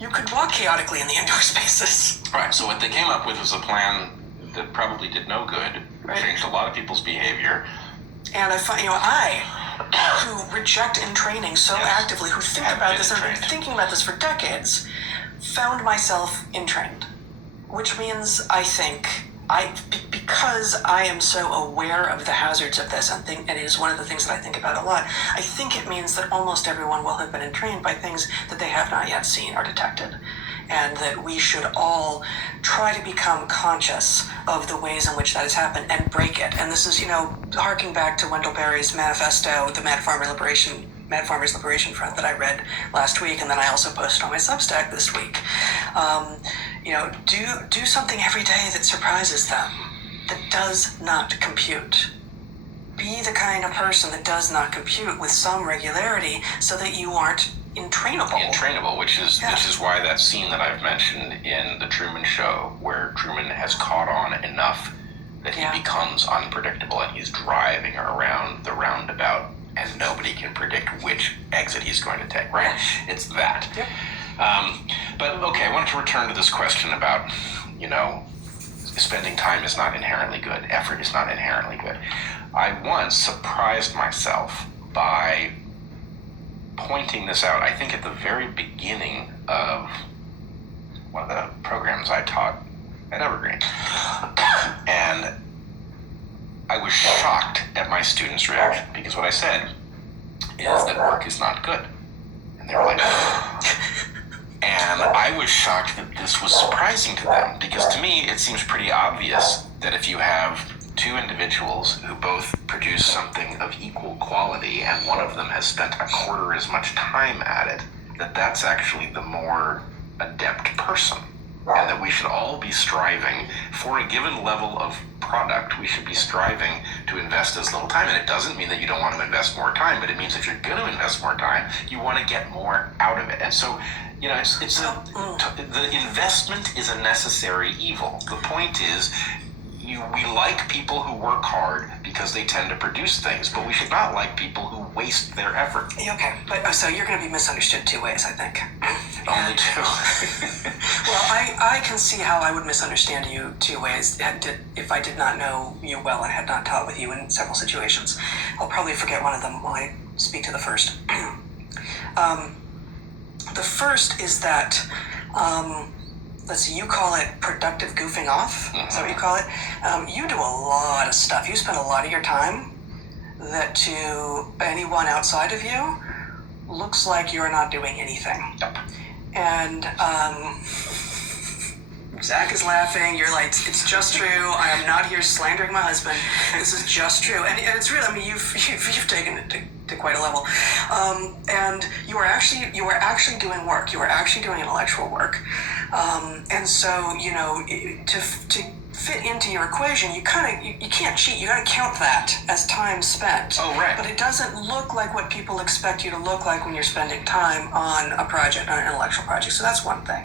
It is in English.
you could walk chaotically in the indoor spaces. Right, so what they came up with was a plan that probably did no good, changed a lot of people's behavior. And I find, I, who reject in training so actively, who think about this and have been thinking about this for decades, found myself entrained. Which means, I think, because I am so aware of the hazards of this, and it is one of the things that I think about a lot, I think it means that almost everyone will have been entrained by things that they have not yet seen or detected. And that we should all try to become conscious of the ways in which that has happened and break it. And this is, harking back to Wendell Berry's manifesto, the Mad Farmers Liberation Front that I read last week, and then I also posted on my Substack this week. Do something every day that surprises them, that does not compute. Be the kind of person that does not compute with some regularity so that you aren't entrainable, which is why that scene that I've mentioned in The Truman Show, where Truman has caught on enough that he becomes unpredictable and he's driving around the roundabout and nobody can predict which exit he's going to take, right? It's that. Yep. But okay, I wanted to return to this question about, spending time is not inherently good, effort is not inherently good. I once surprised myself by pointing this out, I think at the very beginning of one of the programs I taught at Evergreen. And I was shocked at my students' reaction, because what I said is that work is not good. And they were like, and I was shocked that this was surprising to them, because to me it seems pretty obvious that if you have two individuals who both produce something of equal quality and one of them has spent a quarter as much time at it, that's actually the more adept person. And that we should all be striving for a given level of product. We should be striving to invest as little time. And it doesn't mean that you don't want to invest more time, but it means if you're going to invest more time, you want to get more out of it. And so, the investment is a necessary evil. The point is, we like people who work hard because they tend to produce things, but we should not like people who waste their effort. Okay, but so you're going to be misunderstood two ways, I think. Only two. Well, I can see how I would misunderstand you two ways if I did not know you well and had not taught with you in several situations. I'll probably forget one of them while I speak to the first. The first is that, let's see, you call it productive goofing off. Is that what you call it? You do a lot of stuff. You spend a lot of your time that to anyone outside of you looks like you're not doing anything. Yep. And Zach is laughing. You're like, it's just true. I am not here slandering my husband. This is just true. And it's real. I mean, you've taken it to quite a level. And you are actually doing work. You are actually doing intellectual work. And so, to fit into your equation, you can't cheat. You got to count that as time spent. Oh, right. But it doesn't look like what people expect you to look like when you're spending time on a project, on an intellectual project. So that's one thing.